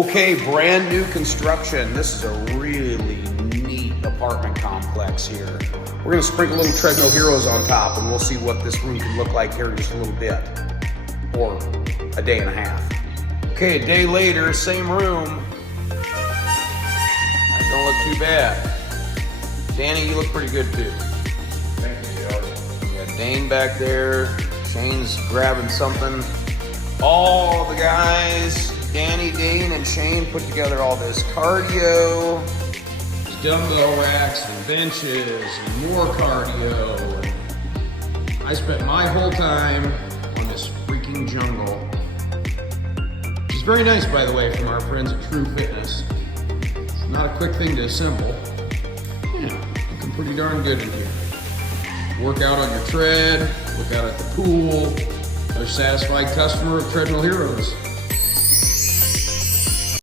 Okay, brand new construction. This is a really neat apartment complex here. We're gonna sprinkle little Treadmill Heroes on top and we'll see what this room can look like here in just a little bit. Or a day and a half. Okay, a day later, same room. That don't look too bad. Danny, you look pretty good too. Thank you, Joe. We got Dane back there. Shane's grabbing something. All the guys, Danny, Dane, and Shane put together all this cardio. Dumbbell racks and benches and more cardio. I spent my whole time on this freaking jungle. Which is very nice, by the way, from our friends at True Fitness. It's not a quick thing to assemble. Yeah, looking pretty darn good in here. Work out on your tread, work out at the pool. Another satisfied customer of Treadmill Heroes.